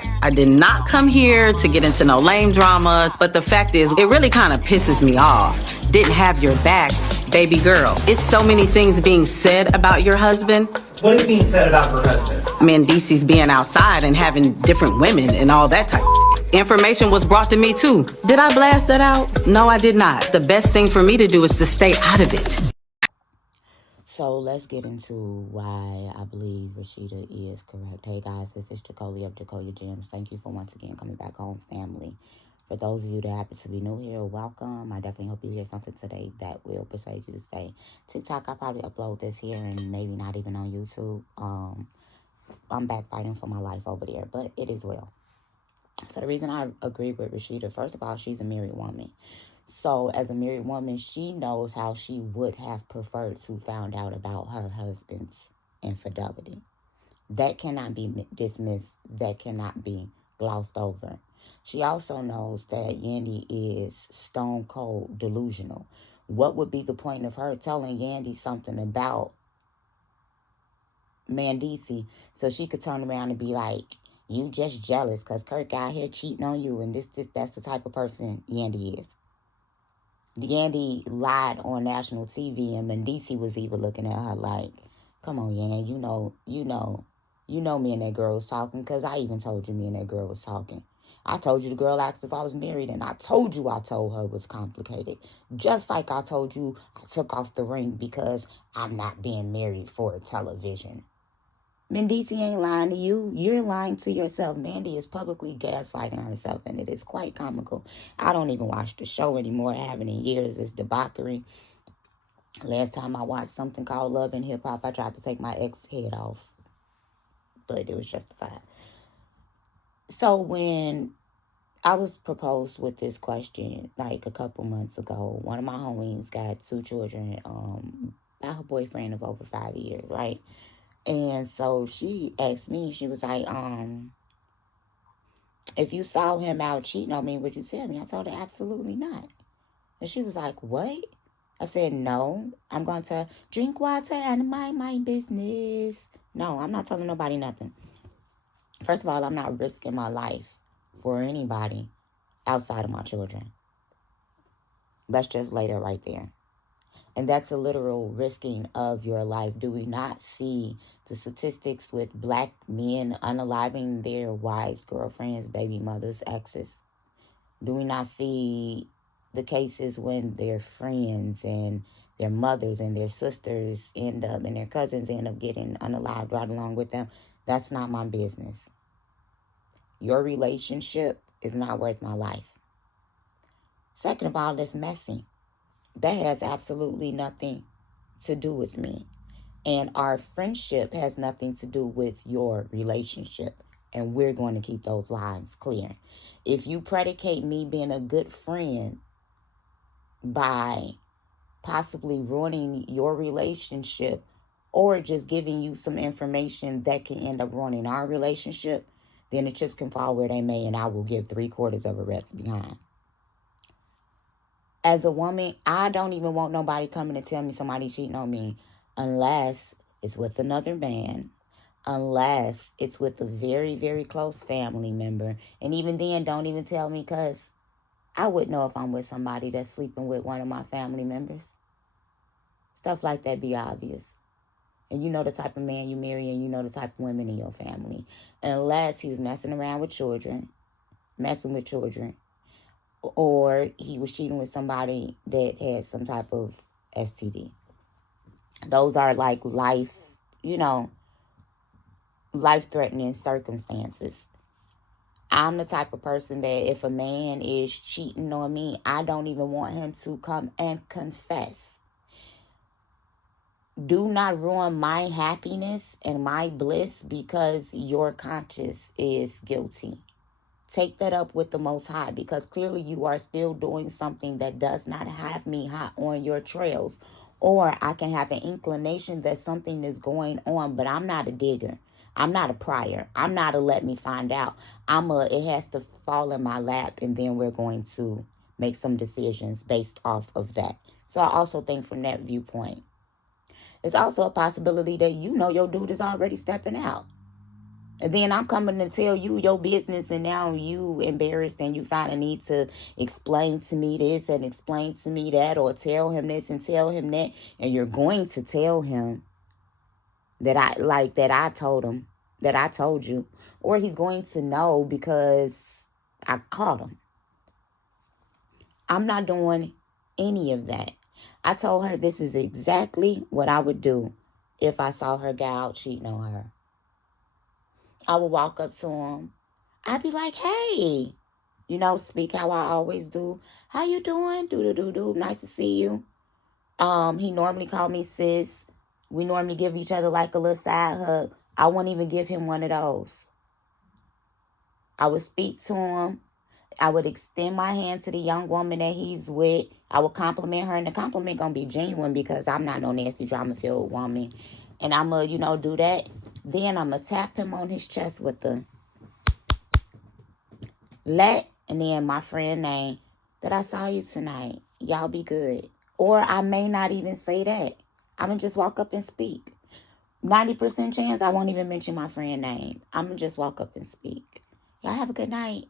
relax. I did not come here to get into no lame drama, but the fact is, it really kind of pisses me off. Didn't have your back, baby girl. It's so many things being said about your husband. What is being said about her husband? Mendeecees being outside and having different women and all that type of information was brought to me too. Did I blast that out? No, I did not. The best thing for me to do is to stay out of it. So let's get into why I believe Rasheeda is correct. Hey guys, this is Jacolia of Jacolia Gems. Thank you for once again coming back home, family. For those of you that happen to be new here, welcome. I definitely hope you hear something today that will persuade you to stay. TikTok, I'll probably upload this here and maybe not even on YouTube. I'm backbiting for my life over there, but it is well. So the reason I agree with Rasheeda, first of all, she's a married woman. So as a married woman, she knows how she would have preferred to find out about her husband's infidelity. That cannot be dismissed. That cannot be glossed over. She also knows that Yandy is stone cold delusional. What would be the point of her telling Yandy something about Mendeecees so she could turn around and be like, you just jealous because Kirk out here cheating on you, and that's the type of person Yandy is. Yandy lied on national TV, and Mendeecees was even looking at her like, come on, Yan, you know me and that girl was talking, because I even told you me and that girl was talking. I told you the girl asked if I was married, and I told you I told her it was complicated. Just like I told you I took off the ring because I'm not being married for television. Mendeecees ain't lying to you. You're lying to yourself. Mandy is publicly gaslighting herself, and it is quite comical. I don't even watch the show anymore. I haven't in years. It's debauchery. Last time I watched something called Love and Hip Hop, I tried to take my ex head off, but it was justified. So when I was proposed with this question like a couple months ago, one of my homies got 2 children by her boyfriend of over 5 years, right? And so she asked me, she was like, if you saw him out cheating on me, would you tell me? I told her, absolutely not. And she was like, what? I said, no, I'm going to drink water and mind my business. No, I'm not telling nobody nothing. First of all, I'm not risking my life for anybody outside of my children. Let's just lay that right there. And that's a literal risking of your life. Do we not see the statistics with black men unaliving their wives, girlfriends, baby mothers, exes? Do we not see the cases when their friends and their mothers and their sisters end up and their cousins end up getting unalived right along with them? That's not my business. Your relationship is not worth my life. Second of all, it's messy. That has absolutely nothing to do with me. And our friendship has nothing to do with your relationship. And we're going to keep those lines clear. If you predicate me being a good friend by possibly ruining your relationship or just giving you some information that can end up ruining our relationship, then the chips can fall where they may, and I will give 3/4 of a rat's behind. As a woman, I don't even want nobody coming to tell me somebody's cheating on me unless it's with another man, unless it's with a very, very close family member. And even then, don't even tell me, because I wouldn't know if I'm with somebody that's sleeping with one of my family members. Stuff like that be obvious. And you know the type of man you marry, and you know the type of women in your family. Unless he was messing around with children, or he was cheating with somebody that had some type of STD. Those are like life-threatening circumstances. I'm the type of person that if a man is cheating on me, I don't even want him to come and confess. Do not ruin my happiness and my bliss because your conscience is guilty. Take that up with the Most High, because clearly you are still doing something that does not have me hot on your trails. Or I can have an inclination that something is going on, but I'm not a digger. I'm not a prior. I'm not a let me find out. It has to fall in my lap, and then we're going to make some decisions based off of that. So I also think from that viewpoint, it's also a possibility that your dude is already stepping out. And then I'm coming to tell you your business, and now you embarrassed and you find a need to explain to me this and explain to me that, or tell him this and tell him that. And you're going to tell him that I told him, that I told you. Or he's going to know because I caught him. I'm not doing any of that. I told her this is exactly what I would do if I saw her guy out cheating on her. I would walk up to him. I'd be like, hey, speak how I always do. How you doing? Do. Nice to see you. He normally call me sis. We normally give each other like a little side hug. I wouldn't even give him one of those. I would speak to him. I would extend my hand to the young woman that he's with. I would compliment her, and the compliment gonna be genuine because I'm not no nasty drama-filled woman. And I'm gonna, do that. Then I'm gonna tap him on his chest with the and then my friend name, that I saw you tonight. Y'all be good. Or I may not even say that. I'm gonna just walk up and speak. 90% chance I won't even mention my friend name. I'm gonna just walk up and speak. Y'all have a good night.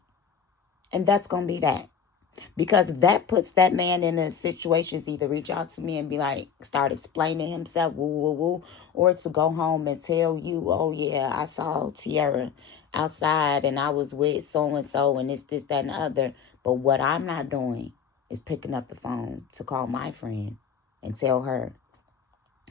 And that's gonna be that. Because that puts that man in a situation to either reach out to me and be like, start explaining himself, woo, or to go home and tell you, oh yeah, I saw Tiara outside and I was with so-and-so and this, that, and the other. But what I'm not doing is picking up the phone to call my friend and tell her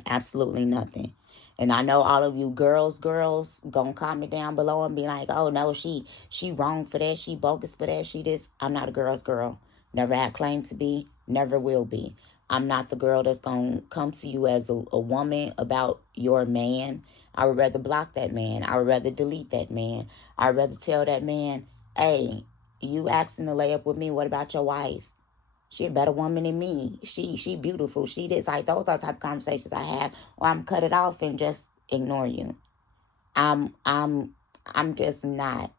absolutely nothing. And I know all of you girls gonna comment down below and be like, oh no, she wrong for that, she bogus for that, she this. I'm not a girl's girl. Never had claimed to be, never will be. I'm not the girl that's gonna come to you as a woman about your man. I would rather block that man. I would rather delete that man. I would rather tell that man, hey, you asking to lay up with me, what about your wife? She a better woman than me. She beautiful. She this. Like, those are the type of conversations I have. Or I'm cut it off and just ignore you. I'm just not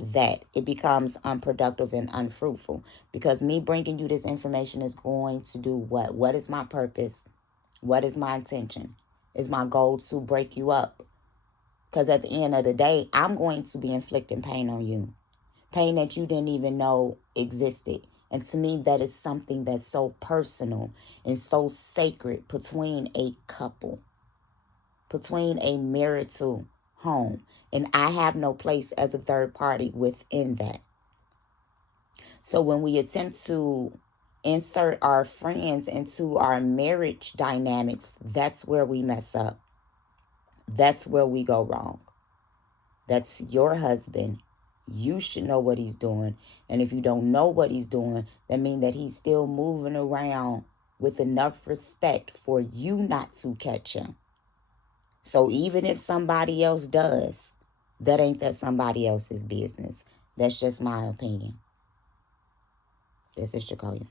that. It becomes unproductive and unfruitful. Because me bringing you this information is going to do what? What is my purpose? What is my intention? Is my goal to break you up? Because at the end of the day, I'm going to be inflicting pain on you. Pain that you didn't even know existed. And to me, that is something that's so personal and so sacred between a couple, between a marital home. And I have no place as a third party within that. So when we attempt to insert our friends into our marriage dynamics, that's where we mess up. That's where we go wrong. That's your husband. You should know what he's doing. And if you don't know what he's doing, that means that he's still moving around with enough respect for you not to catch him. So even if somebody else does, that ain't that somebody else's business. That's just my opinion. This is Jacoya.